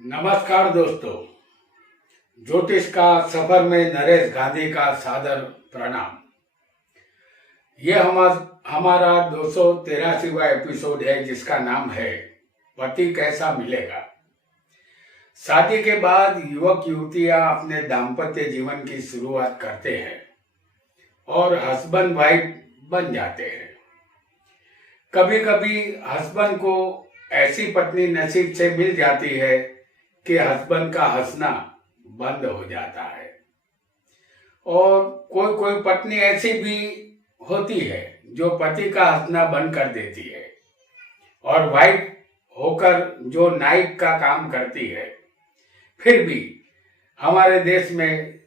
नमस्कार दोस्तों। ज्योतिष का सफर में नरेश गांधी का सादर प्रणाम। ये हमारा 283वां एपिसोड है जिसका नाम है पति कैसा मिलेगा। शादी के बाद युवक युवतियां अपने दाम्पत्य जीवन की शुरुआत करते हैं और हस्बैंड वाइफ बन जाते हैं। कभी कभी हस्बैंड को ऐसी पत्नी नसीब से मिल जाती है कि हस्बैंड का हंसना बंद हो जाता है, और कोई कोई पत्नी ऐसी भी होती है जो पति का हंसना बंद कर देती है और वाइफ होकर जो नाइट का काम करती है। फिर भी हमारे देश में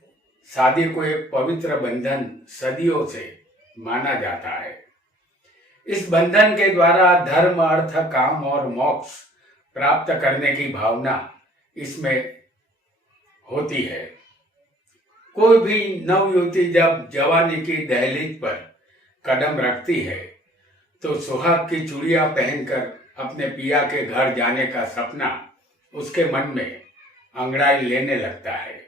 शादी को एक पवित्र बंधन सदियों से माना जाता है। इस बंधन के द्वारा धर्म, अर्थ, काम और मोक्ष प्राप्त करने की भावना इसमें होती है। कोई भी नवयुवती जब जवानी की दहलीज पर कदम रखती है तो सुहाग की चूड़ियां पहनकर अपने पिया के घर जाने का सपना उसके मन में अंगड़ाई लेने लगता है।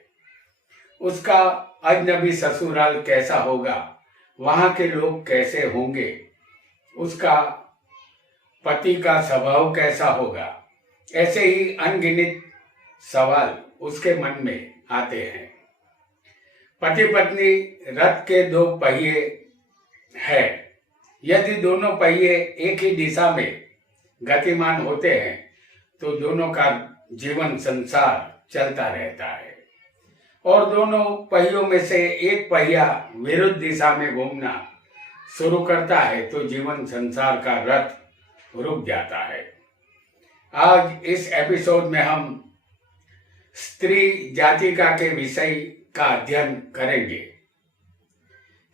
उसका अजनबी ससुराल कैसा होगा, वहां के लोग कैसे होंगे, उसका पति का स्वभाव कैसा होगा, ऐसे ही अनगिनत सवाल उसके मन में आते हैं। पति पत्नी रथ के दो पहिए हैं। यदि दोनों पहिए एक ही दिशा में गतिमान होते हैं तो दोनों का जीवन संसार चलता रहता है, और दोनों पहियों में से एक पहिया विरुद्ध दिशा में घूमना शुरू करता है तो जीवन संसार का रथ रुक जाता है। आज इस एपिसोड में हम स्त्री जातिका के विषय का अध्ययन करेंगे।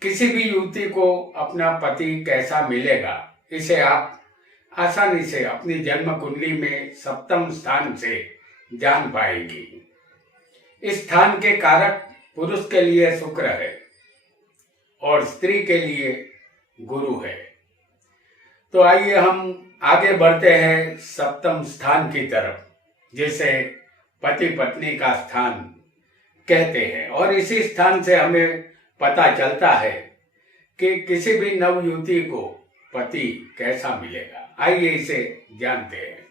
किसी भी युवती को अपना पति कैसा मिलेगा, इसे आप आसानी से अपनी जन्म कुंडली में सप्तम स्थान से जान पाएंगी। इस स्थान के कारक पुरुष के लिए शुक्र है और स्त्री के लिए गुरु है। तो आइए हम आगे बढ़ते हैं सप्तम स्थान की तरफ, जिसे पति पत्नी का स्थान कहते हैं। और इसी स्थान से हमें पता चलता है कि किसी भी नव युवती को पति कैसा मिलेगा। आइए इसे जानते हैं।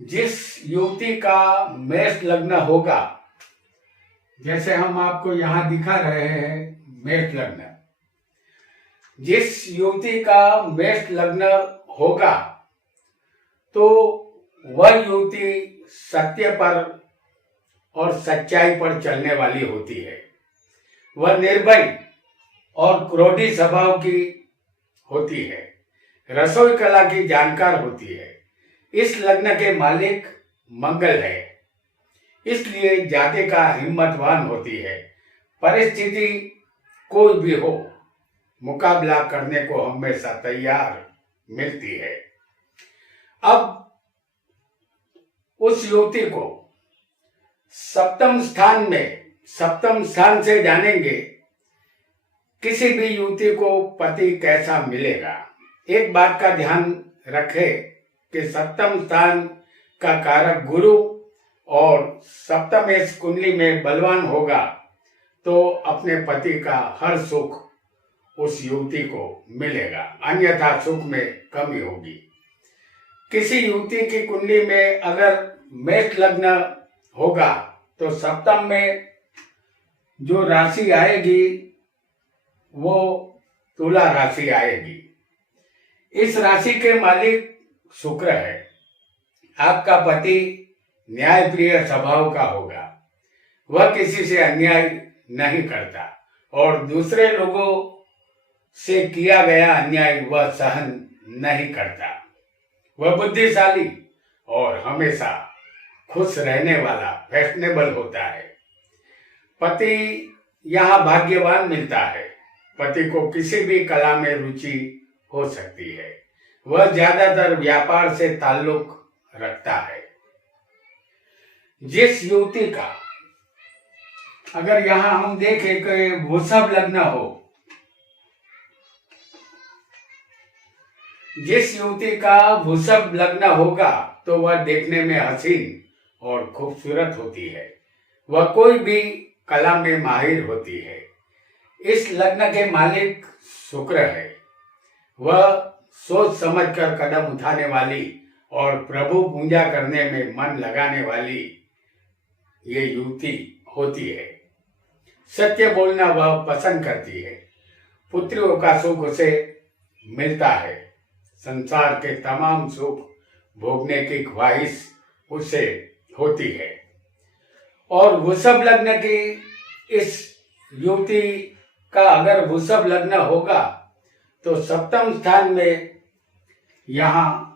जिस युवती का मेष लग्न होगा, जैसे हम आपको यहाँ दिखा रहे हैं मेष लग्न, जिस युवती का मेष लग्न होगा तो वह युवती सत्य पर और सच्चाई पर चलने वाली होती है। वह निर्भय और क्रोधी स्वभाव की होती है। रसोई कला की जानकार होती है। इस लग्न के मालिक मंगल है, इसलिए जातिका हिम्मतवान होती है। परिस्थिति कोई भी हो, मुकाबला करने को हमेशा तैयार मिलती है। अब उस युवती को सप्तम स्थान से जानेंगे किसी भी युवती को पति कैसा मिलेगा। एक बात का ध्यान रखें कि सप्तम स्थान का कारक गुरु, और सप्तम इस कुंडली में बलवान होगा तो अपने पति का हर सुख उस युवती को मिलेगा, अन्यथा सुख में कमी होगी। किसी युवती की कुंडली में अगर मेष लग्न होगा तो सप्तम में जो राशि आएगी वो तुला राशि आएगी। इस राशि के मालिक शुक्र है। आपका पति न्यायप्रिय स्वभाव का होगा। वह किसी से अन्याय नहीं करता और दूसरे लोगों से किया गया अन्याय वह सहन नहीं करता। वह बुद्धिशाली और हमेशा खुश रहने वाला फैशनेबल होता है। पति यहाँ भाग्यवान मिलता है। पति को किसी भी कला में रुचि हो सकती है। वह ज्यादातर व्यापार से ताल्लुक रखता है। जिस युवती का अगर यहाँ हम देखें कि वृषभ लग्न हो, जिस युवती का वृषभ लग्न होगा तो वह देखने में हसीन और खूबसूरत होती है। वह कोई भी कला में माहिर होती है। इस लग्न के मालिक शुक्र है। वह सोच समझकर कदम उठाने वाली और प्रभु पूजा करने में मन लगाने वाली ये युवती होती है। सत्य बोलना वह पसंद करती है। पुत्रियों का सुख उसे मिलता है। संसार के तमाम सुख भोगने की ख्वाहिश उसे होती है। और वृषभ लग्न की इस युवती का अगर वृषभ लग्न होगा तो सप्तम स्थान में यहाँ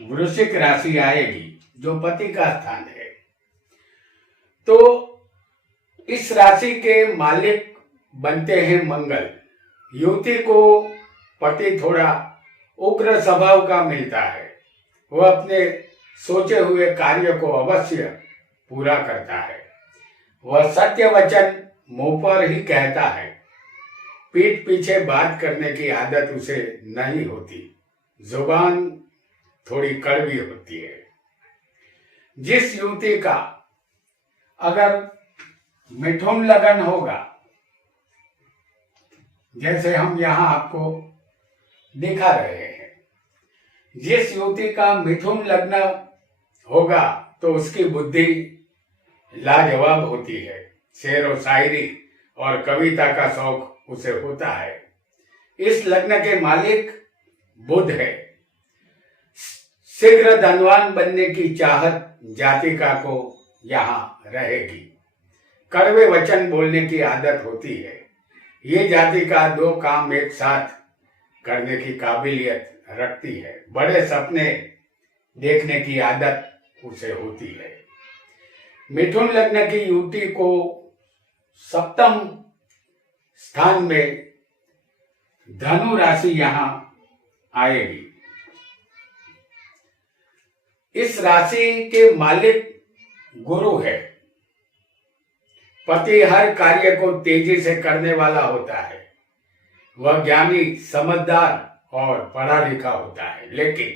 वृश्चिक राशि आएगी जो पति का स्थान है। तो इस राशि के मालिक बनते हैं मंगल। युवती को पति थोड़ा उग्र स्वभाव का मिलता है। वह अपने सोचे हुए कार्य को अवश्य पूरा करता है। वह सत्य वचन मुंह पर ही कहता है। पीठ पीछे बात करने की आदत उसे नहीं होती। जुबान थोड़ी कड़वी होती है। जिस युवती का अगर मिथुन लगन होगा, जैसे हम यहाँ आपको दिखा रहे हैं, जिस युवती का मिथुन लग्न होगा तो उसकी बुद्धि लाजवाब होती है। शेर और शायरी और कविता का शौक उसे होता है। इस लग्न के मालिक बुध है। शीघ्र धनवान बनने की चाहत जातिका को यहाँ रहेगी। कड़वे वचन बोलने की आदत होती है। ये जातिका दो काम एक साथ करने की काबिलियत रखती है। बड़े सपने देखने की आदत उसे होती है। मिथुन लग्न की युवती को सप्तम स्थान में धनु राशि यहाँ आएगी। इस राशि के मालिक गुरु है। पति हर कार्य को तेजी से करने वाला होता है। वह ज्ञानी, समझदार और पढ़ा लिखा होता है, लेकिन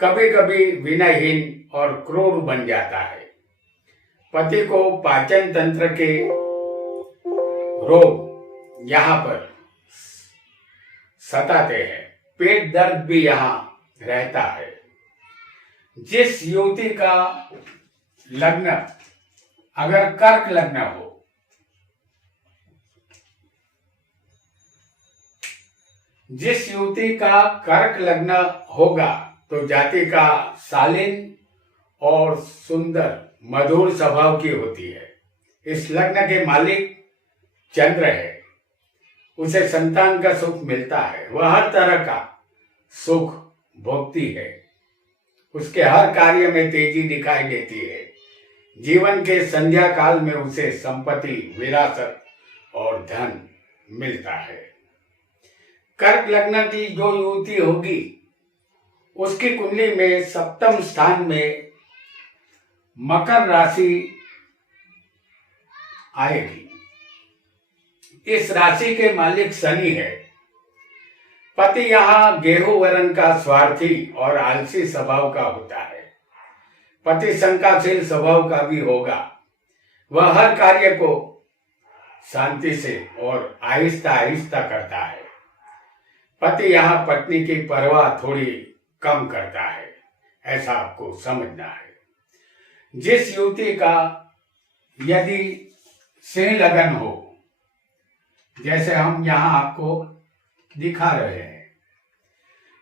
कभी कभी विनयहीन और क्रूर बन जाता है। पति को पाचन तंत्र के रोग यहाँ पर सताते हैं। पेट दर्द भी यहाँ रहता है। जिस युवती का लग्न अगर कर्क लग्न हो, जिस युवती का कर्क लग्न होगा तो जाति का शालीन और सुंदर मधुर स्वभाव की होती है। इस लग्न के मालिक चंद्र है। उसे संतान का सुख मिलता है। वह हर तरह का सुख भोगती है। उसके हर कार्य में तेजी दिखाई देती है। जीवन के संध्या काल में उसे संपत्ति, विरासत और धन मिलता है। कर्क लग्न की जो युवती होगी उसकी कुंडली में सप्तम स्थान में मकर राशि आएगी। इस राशि के मालिक शनि है। पति यहाँ गेहूं वर्ण का स्वार्थी और आलसी स्वभाव का होता है। पति शंकाशील स्वभाव का भी होगा। वह हर कार्य को शांति से और आहिस्ता आहिस्ता करता है। पति यहाँ पत्नी की परवाह थोड़ी कम करता है। ऐसा आपको समझना है। जिस युवती का यदि सिंह लगन हो, जैसे हम यहाँ आपको दिखा रहे हैं,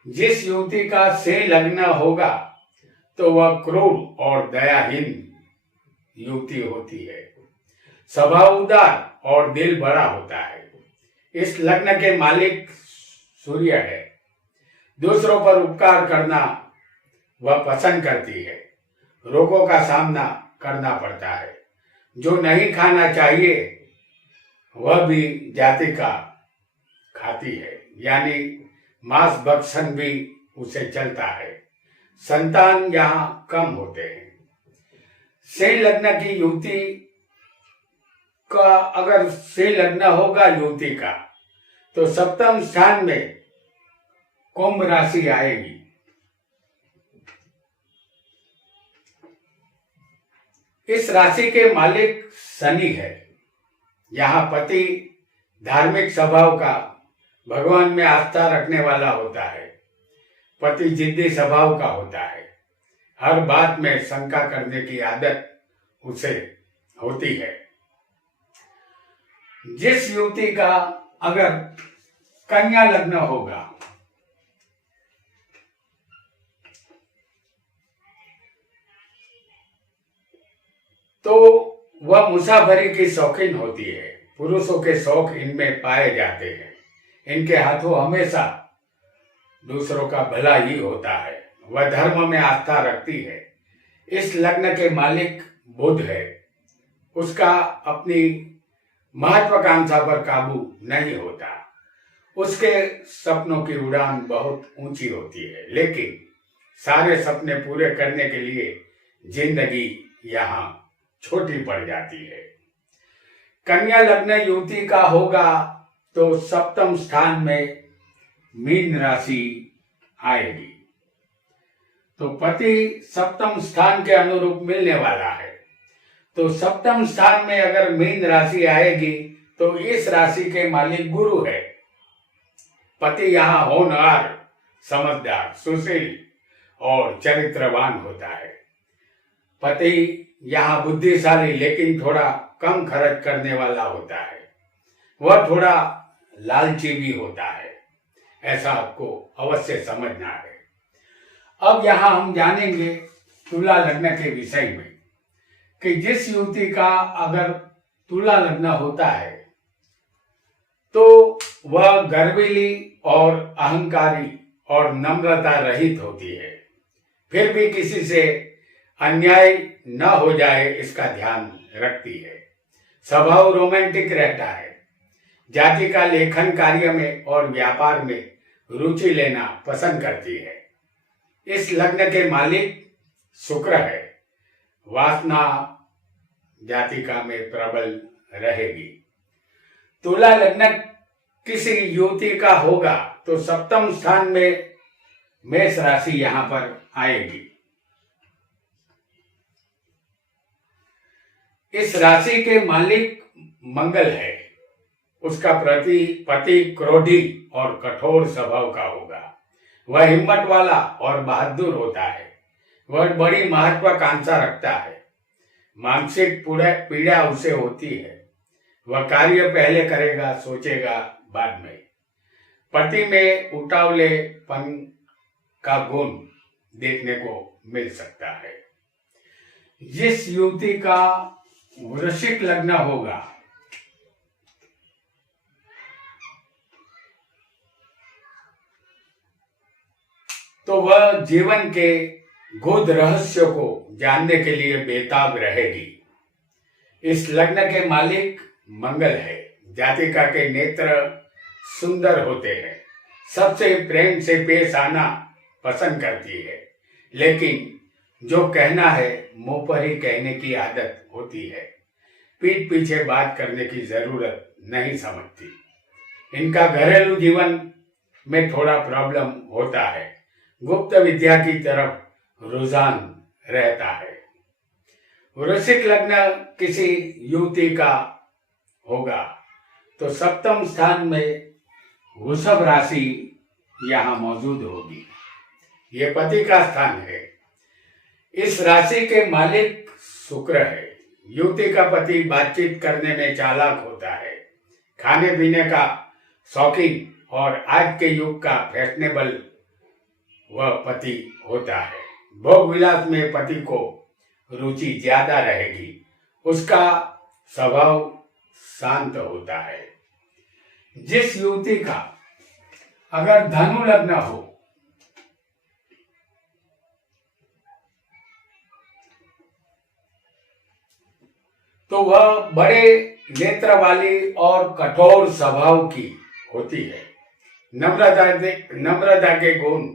जिस युवती का सिंह लग्न होगा तो वह क्रूर और दयाहीन युवती होती है। स्वभाव उदार और दिल बड़ा होता है। इस लग्न के मालिक सूर्य है। दूसरों पर उपकार करना वह पसंद करती है। रोगों का सामना करना पड़ता है। जो नहीं खाना चाहिए वह भी जातिका खाती है, यानी मांस भक्षण भी उसे चलता है। संतान यहाँ कम होते हैं। सिंह लग्न की युवती का अगर सिंह लग्न होगा युवती का तो सप्तम स्थान में कुंभ राशि आएगी। इस राशि के मालिक शनि है। यहाँ पति धार्मिक स्वभाव का, भगवान में आस्था रखने वाला होता है। पति जिद्दी स्वभाव का होता है। हर बात में शंका करने की आदत उसे होती है। जिस युवती का अगर कन्या लग्न होगा तो वह मुसाफरी की शौकीन होती है। पुरुषों के शौक इनमें पाए जाते हैं। इनके हाथों हमेशा दूसरों का भला ही होता है। वह धर्म में आस्था रखती है। इस लग्न के मालिक बुध है। उसका अपनी महत्वाकांक्षा पर काबू नहीं होता। उसके सपनों की उड़ान बहुत ऊंची होती है, लेकिन सारे सपने पूरे करने के लिए जिंदगी यहाँ छोटी पड़ जाती है। कन्या लग्न युवती का होगा तो सप्तम स्थान में मीन राशि आएगी। तो पति सप्तम स्थान के अनुरूप मिलने वाला है। तो सप्तम स्थान में अगर मीन राशि आएगी तो इस राशि के मालिक गुरु है। पति यहाँ होनहार, समझदार, सुशील और चरित्रवान होता है। पति यहाँ बुद्धिशाली लेकिन थोड़ा कम खर्च करने वाला होता है। वह थोड़ा लालची भी होता है। ऐसा आपको अवश्य समझना है। अब यहाँ हम जानेंगे तुला लग्न के विषय में कि जिस युवती का अगर तुला लग्न होता है तो वह गर्वीली और अहंकारी और नम्रता रहित होती है। फिर भी किसी से अन्याय न हो जाए इसका ध्यान रखती है। स्वभाव रोमांटिक रहता है। जाति का लेखन कार्य में और व्यापार में रुचि लेना पसंद करती है। इस लग्न के मालिक शुक्र है। वासना जातिका में प्रबल रहेगी। तुला लग्न किसी युवती का होगा तो सप्तम स्थान में मेष राशि यहां पर आएगी। इस राशि के मालिक मंगल है। उसका पति क्रोधी और कठोर स्वभाव का होगा। वह हिम्मत वाला और बहादुर होता है। वह बड़ी महत्वाकांक्षा रखता है। मानसिक पीड़ा उसे होती है। वह कार्य पहले करेगा, सोचेगा बाद में। पति में उतावलेपन का गुण देखने को मिल सकता है। जिस युवती का वृश्चिक लग्न होगा तो वह जीवन के गुप्त रहस्यों को जानने के लिए बेताब रहेगी। इस लग्न के मालिक मंगल है। जातिका के नेत्र सुंदर होते हैं। सबसे प्रेम से पेश आना पसंद करती है, लेकिन जो कहना है मुंह पर ही कहने की आदत होती है। पीठ पीछे बात करने की जरूरत नहीं समझती। इनका घरेलू जीवन में थोड़ा प्रॉब्लम होता है। गुप्त विद्या की तरफ रुझान रहता है। वृश्चिक लग्न किसी युवती का होगा तो सप्तम स्थान में वृषभ राशि यहाँ मौजूद होगी। ये पति का स्थान है। इस राशि के मालिक शुक्र है। युवती का पति बातचीत करने में चालाक होता है। खाने पीने का शौकीन और आज के युग का फैशनेबल वह पति होता है। भोग विलास में पति को रुचि ज्यादा रहेगी। उसका स्वभाव शांत होता है। जिस युवती का अगर धनु लग्न हो तो वह बड़े नेत्र वाली और कठोर स्वभाव की होती है। नम्रता के गुण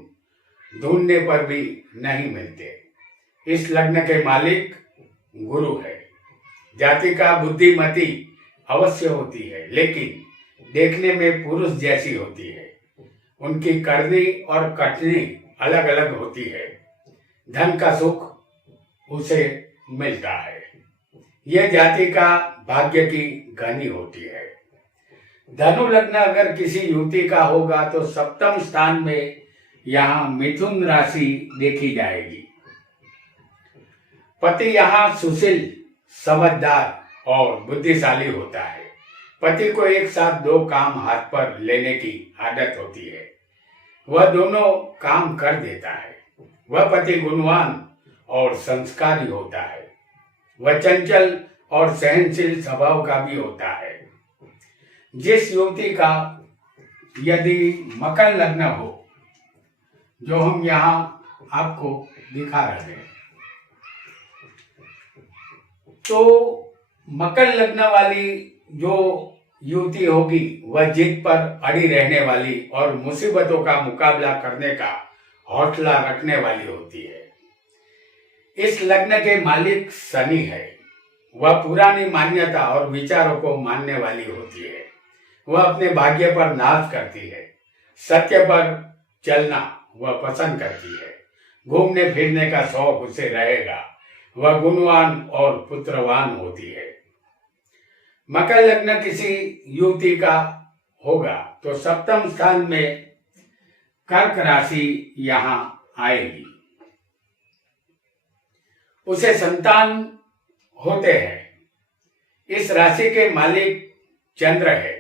ढूंढने पर भी नहीं मिलते। इस लग्न के मालिक गुरु है। जाति का बुद्धिमती अवश्य होती है, लेकिन देखने में पुरुष जैसी होती है। उनकी करनी और कटनी अलग अलग होती है। धन का सुख उसे मिलता है। यह जाति का भाग्य की घनी होती है। धनु लग्न अगर किसी युवती का होगा तो सप्तम स्थान में यहाँ मिथुन राशि देखी जाएगी। पति यहाँ सुशील, समझदार और बुद्धिशाली होता है। पति को एक साथ दो काम हाथ पर लेने की आदत होती है। वह दोनों काम कर देता है। वह पति गुणवान और संस्कारी होता है। वह चंचल और सहनशील स्वभाव का भी होता है। जिस युवती का यदि मकर लग्न हो, जो हम यहाँ आपको दिखा रहे हैं, तो मकर लग्न वाली जो युवती होगी वह जिद पर अड़ी रहने वाली और मुसीबतों का मुकाबला करने का हौसला रखने वाली होती है। इस लग्न के मालिक शनि है। वह पुरानी मान्यता और विचारों को मानने वाली होती है। वह अपने भाग्य पर नाज करती है। सत्य पर चलना वह पसंद करती है। घूमने फिरने का शौक उसे रहेगा। वह गुणवान और पुत्रवान होती है। मकर लग्न किसी युवती का होगा तो सप्तम स्थान में कर्क राशि यहाँ आएगी। उसे संतान होते हैं। इस राशि के मालिक चंद्र है।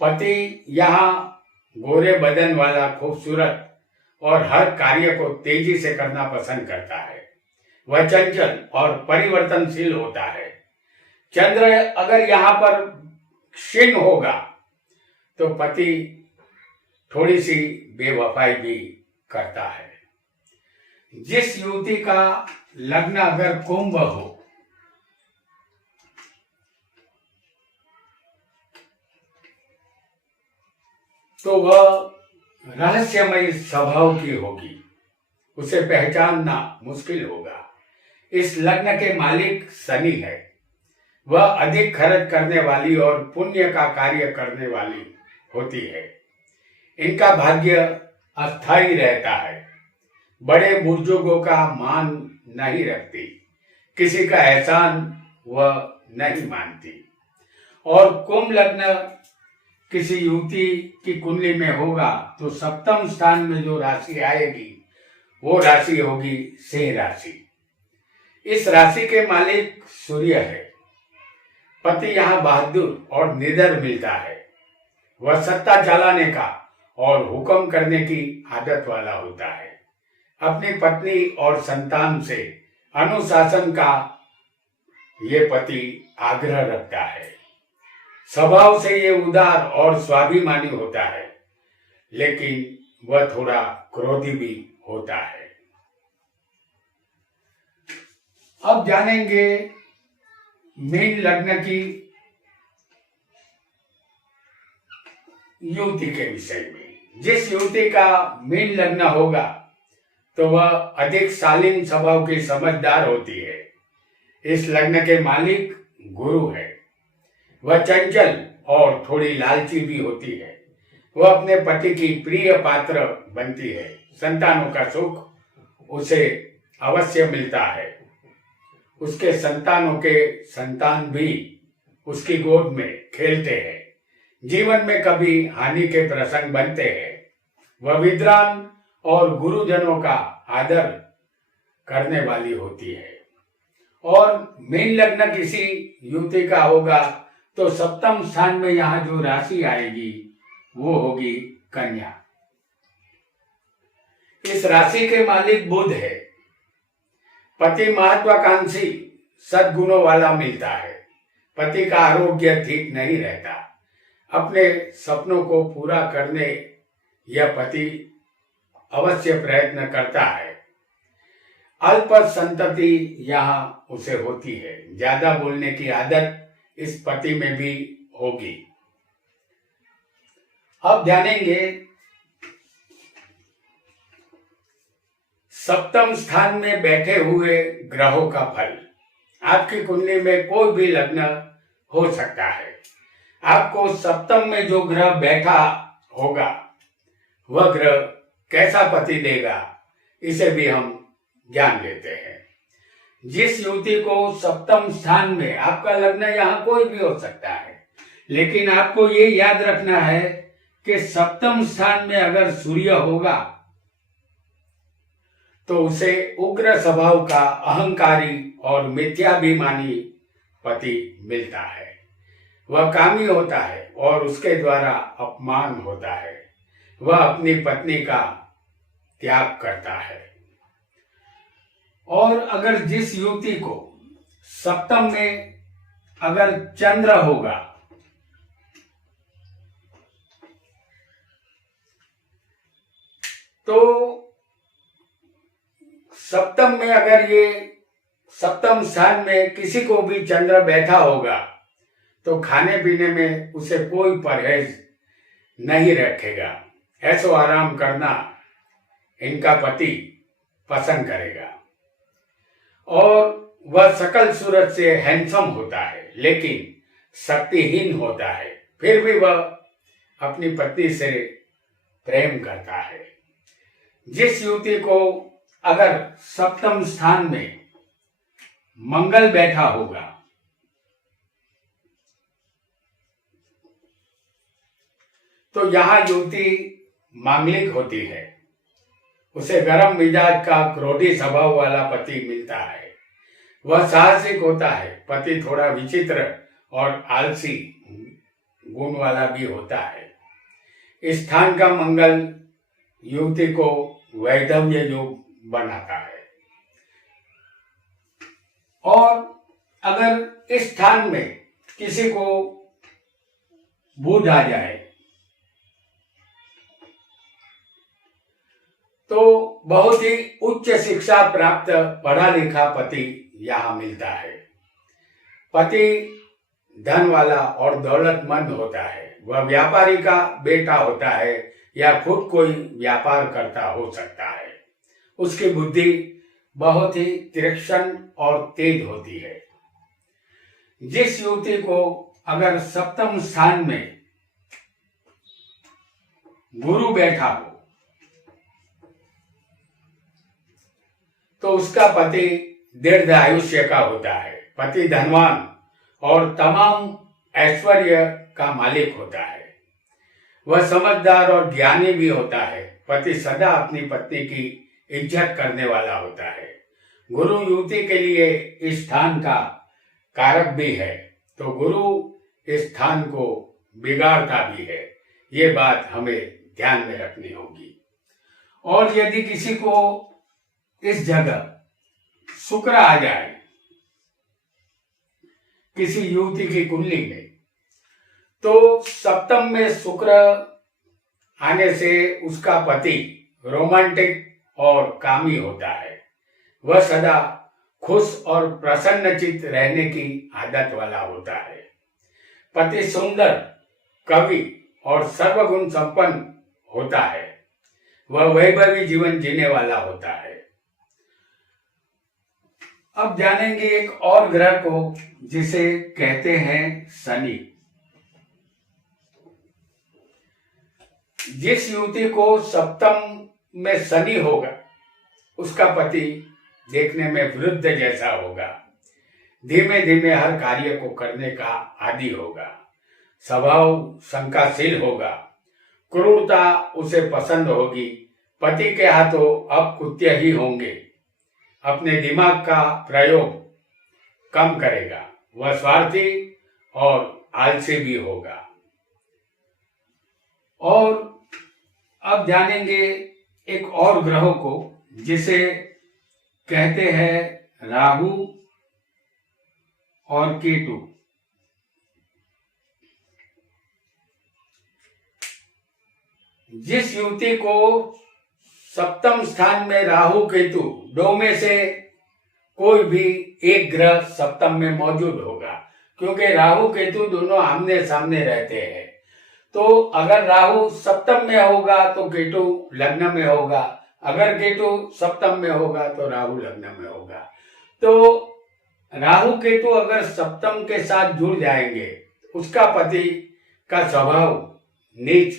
पति यहाँ गोरे बदन वाला, खूबसूरत और हर कार्य को तेजी से करना पसंद करता है। वह चंचल और परिवर्तनशील होता है। चंद्र अगर यहाँ पर क्षीण होगा तो पति थोड़ी सी बेवफाई भी करता है। जिस युवती का लग्न अगर कुंभ हो तो वह रहस्यमय स्वभाव की होगी। उसे पहचानना मुश्किल होगा। इस लग्न के मालिक शनि है। वह अधिक खर्च करने वाली और पुण्य का कार्य करने वाली होती है। इनका भाग्य अस्थायी रहता है। बड़े बुजुर्गों का मान नहीं रखती। किसी का एहसान वह नहीं मानती। और कुंभ लग्न किसी युवती की कुंडली में होगा तो सप्तम स्थान में जो राशि आएगी वो राशि होगी सिंह राशि। इस राशि के मालिक सूर्य है। पति यहाँ बहादुर और निडर मिलता है। वह सत्ता चलाने का और हुक्म करने की आदत वाला होता है। अपनी पत्नी और संतान से अनुशासन का ये पति आग्रह रखता है। स्वभाव से ये उदार और स्वाभिमानी होता है, लेकिन वह थोड़ा क्रोधी भी होता है। अब जानेंगे मीन लग्न की युवती के विषय में। जिस युवती का मीन लग्न होगा तो वह अधिक शालीन स्वभाव की समझदार होती है। इस लग्न के मालिक गुरु है। वह चंचल और थोड़ी लालची भी होती है। वह अपने पति की प्रिय पात्र बनती है। संतानों का सुख उसे अवश्य मिलता है। उसके संतानों के संतान भी उसकी गोद में खेलते हैं। जीवन में कभी हानि के प्रसंग बनते हैं। वह विद्वान और गुरुजनों का आदर करने वाली होती है। और मीन लग्न किसी युवती का होगा तो सप्तम स्थान में यहाँ जो राशि आएगी वो होगी कन्या। इस राशि के मालिक बुध है। पति महत्वाकांक्षी सद्गुणों वाला मिलता है। पति का आरोग्य ठीक नहीं रहता। अपने सपनों को पूरा करने यह पति अवश्य प्रयत्न करता है। अल्प संतति यहाँ उसे होती है। ज्यादा बोलने की आदत इस पति में भी होगी। अब जानेंगे सप्तम स्थान में बैठे हुए ग्रहों का फल। आपकी कुंडली में कोई भी लग्न हो सकता है। आपको सप्तम में जो ग्रह बैठा होगा वह ग्रह कैसा पति देगा, इसे भी हम ज्ञान लेते हैं। जिस युवती को सप्तम स्थान में, आपका लग्न यहाँ कोई भी हो सकता है, लेकिन आपको ये याद रखना है कि सप्तम स्थान में अगर सूर्य होगा तो उसे उग्र स्वभाव का अहंकारी और मिथ्याभिमानी पति मिलता है। वह कामी होता है और उसके द्वारा अपमान होता है। वह अपनी पत्नी का त्याग करता है। और अगर जिस युवती को सप्तम में अगर चंद्र होगा तो सप्तम में, अगर ये सप्तम स्थान में किसी को भी चंद्र बैठा होगा तो खाने पीने में उसे कोई परहेज नहीं रखेगा। ऐसो आराम करना इनका पति पसंद करेगा। और वह सकल सूरत से हैंडसम होता है लेकिन शक्तिहीन होता है, फिर भी वह अपनी पत्नी से प्रेम करता है। जिस युवती को अगर सप्तम स्थान में मंगल बैठा होगा तो यहां युवती मांगलिक होती है। उसे गर्म मिजाज का क्रोधी स्वभाव वाला पति मिलता है। वह साहसिक होता है। पति थोड़ा विचित्र और आलसी गुण वाला भी होता है। इस स्थान का मंगल युवती को वैधव्य योग बनाता है। और अगर इस स्थान में किसी को बुध आ जाए तो बहुत ही उच्च शिक्षा प्राप्त पढ़ा लिखा पति यहां मिलता है। पति धन वाला और दौलतमंद होता है। वह व्यापारी का बेटा होता है या खुद कोई व्यापार करता हो सकता है। उसकी बुद्धि बहुत ही तीक्ष्ण और तेज होती है। जिस युवती को अगर सप्तम स्थान में गुरु बैठा हो तो उसका पति दीर्घ आयुष्य का होता है। पति धनवान और तमाम ऐश्वर्य का मालिक होता है। वह समझदार और ज्ञानी भी होता है। पति सदा अपनी पत्नी की इज्जत करने वाला होता है। गुरु युवती के लिए इस स्थान का कारक भी है, तो गुरु इस स्थान को बिगाड़ता भी है। ये बात हमें ध्यान में रखनी होगी। और यदि किसी को इस जगह शुक्र आ जाए किसी युवती की कुंडली में, तो सप्तम में शुक्र आने से उसका पति रोमांटिक और कामी होता है। वह सदा खुश और प्रसन्नचित्त रहने की आदत वाला होता है। पति सुंदर, कवि और सर्वगुण संपन्न होता है। वह वैभवी जीवन जीने वाला होता है। अब जानेंगे एक और ग्रह को जिसे कहते हैं शनि। जिस युवती को सप्तम में शनि होगा उसका पति देखने में वृद्ध जैसा होगा। धीमे धीमे हर कार्य को करने का आदी होगा। स्वभाव शंकाशील होगा। क्रूरता उसे पसंद होगी। पति के हाथों अब कुत्ते ही होंगे। अपने दिमाग का प्रयोग कम करेगा। वह स्वार्थी और आलसी भी होगा। और अब जानेंगे एक और ग्रह को जिसे कहते हैं राहु और केतु। जिस युवती को सप्तम स्थान में राहु केतु दो में से कोई भी एक ग्रह सप्तम में मौजूद होगा, क्योंकि राहु केतु दोनों आमने सामने रहते हैं। तो अगर राहु सप्तम में होगा तो केतु लग्न में होगा। अगर केतु सप्तम में होगा तो राहु लग्न में होगा। तो राहु केतु अगर सप्तम के साथ जुड़ जाएंगे, उसका पति का स्वभाव नीच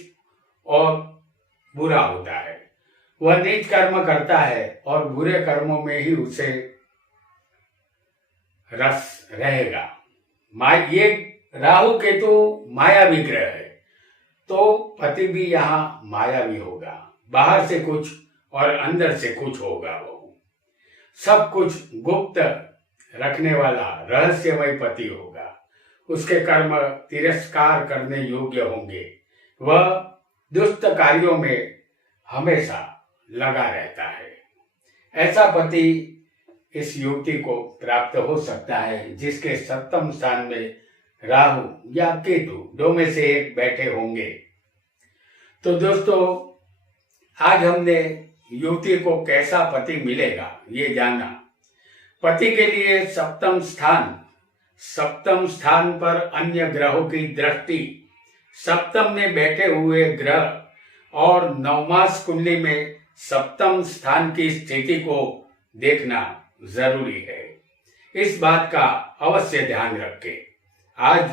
और बुरा होता है। वह नीच कर्म करता है और बुरे कर्मों में ही उसे रस रहेगा। ये राहु केतु मायावी ग्रह है, तो पति भी यहाँ मायावी होगा। बाहर से कुछ और अंदर से कुछ होगा। वो सब कुछ गुप्त रखने वाला रहस्यमय पति होगा। उसके कर्म तिरस्कार करने योग्य होंगे। वह दुष्ट कार्यों में हमेशा लगा रहता है। ऐसा पति इस युवती को प्राप्त हो सकता है जिसके सप्तम स्थान में राहु या केतु दो में से एक बैठे होंगे। तो दोस्तों, आज हमने युवती को कैसा पति मिलेगा ये जाना। पति के लिए सप्तम स्थान पर अन्य ग्रहों की दृष्टि, सप्तम में बैठे हुए ग्रह और नवमास कुंडली में सप्तम स्थान की स्थिति को देखना जरूरी है। इस बात का अवश्य ध्यान रखें। आज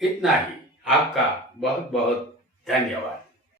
इतना ही। आपका बहुत बहुत धन्यवाद।